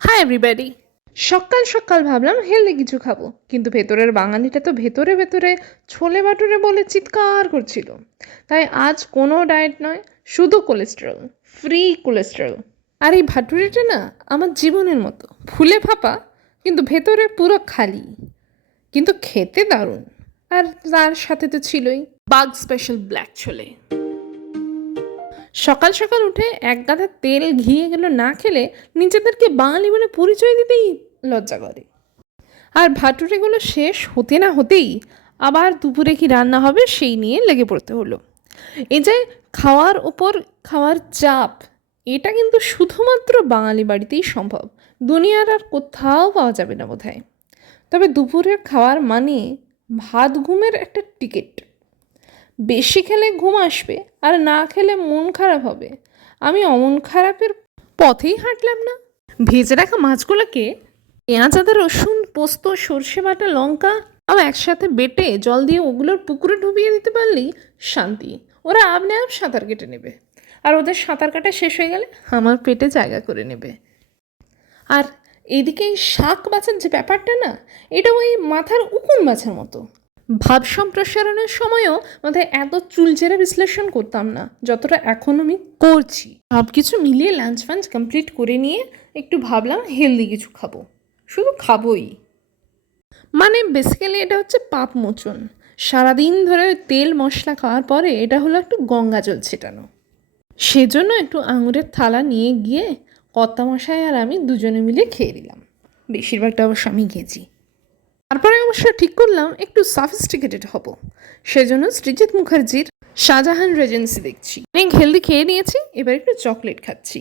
Hi everybody. সকাল সকাল ভাবলাম হেলদি কিছু খাবো, কিন্তু ভেতরের বাঙালিটা তো ভেতরে ভেতরে ছোলে ভাটুরে বলে চিৎকার করছিল। তাই আজ কোনো ডায়েট নয়, শুধু কোলেস্টেরল, ফ্রি কোলেস্টেরল। আর এই ভাটুরেটা না আমার জীবনের মতো ফুলে ফাঁপা, কিন্তু ভেতরে পুরো খালি, কিন্তু খেতে দারুণ। আর তার সাথে তো ছিলই বাগ স্পেশাল ব্ল্যাক ছোলে। সকাল সকাল উঠে এক গাদা তেল ঘি এগুলো না খেলে নিজেদেরকে বাঙালি বলে পরিচয় দিতেই লজ্জা করে। আর ভাটুরেগুলো শেষ হতে না হতেই আবার দুপুরে কি রান্না হবে সেই নিয়ে লেগে পড়তে হলো। এই যে খাওয়ার ওপর খাওয়ার চাপ, এটা কিন্তু শুধুমাত্র বাঙালি বাড়িতেই সম্ভব, দুনিয়ার আর কোথাও পাওয়া যাবে না বোধহয়। তবে দুপুরের খাওয়ার মানে ভাত ঘুমের একটা টিকিট। বেশি খেলে ঘুম আসবে আর না খেলে মন খারাপ হবে। আমি অমন খারাপের পথেই হাঁটলাম না। ভেজে রাখা মাছগুলোকে পেঁয়াজ আদা রসুন পোস্ত সর্ষে বাটা লঙ্কা একসাথে বেটে জল দিয়ে ওগুলোর পুকুরে ডুবিয়ে দিতে পারলেই শান্তি। ওরা আপনি আপ সাঁতার কেটে নেবে, আর ওদের সাঁতার কাটা শেষ হয়ে গেলে আমার পেটে জায়গা করে নেবে। আর এইদিকে এই শাক বাছার যে ব্যাপারটা না, এটা ওই মাথার উকুন বাছার মতো। ভাব সম্প্রসারণের সময়ও মাথায় এত চুলচেরা বিশ্লেষণ করতাম না যতটা এখন আমি করছি। সব কিছু মিলিয়ে লাঞ্চ ফাঞ্চ কমপ্লিট করে নিয়ে একটু ভাবলাম হেলদি কিছু খাবো, শুধু খাবোই। মানে বেসিক্যালি এটা হচ্ছে পাপ মোচন। সারাদিন ধরে তেল মশলা খাওয়ার পরে এটা হলো একটু গঙ্গা জল ছেটানো। সেজন্য একটু আঙুরের থালা নিয়ে গিয়ে কর্তামশাই আর আমি দুজনে মিলে খেয়ে দিলাম। বেশিরভাগটা অবশ্য আমি খেয়েছি। তারপরে অবশ্য ঠিক করলাম একটু সফিস্টিকেটেড হব, সেজন্য সৃজিত মুখার্জির শাহজাহান রেজেন্সি দেখছি। অনেক হেলদি খেয়ে নিয়েছি, এবার একটু চকলেট খাচ্ছি।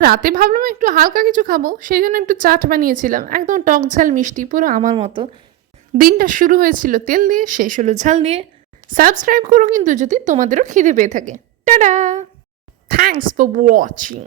রাতে ভাবলাম একটু হালকা কিছু খাবো, সেই জন্য একটু চাট বানিয়েছিলাম, একদম টক ঝাল মিষ্টি, পুরো আমার মতো। দিনটা শুরু হয়েছিল তেল দিয়ে, শেষ হলো ঝাল দিয়ে। সাবস্ক্রাইব করো কিন্তু যদি তোমাদেরও খিদে পেয়ে থাকে। Tata, thanks for watching.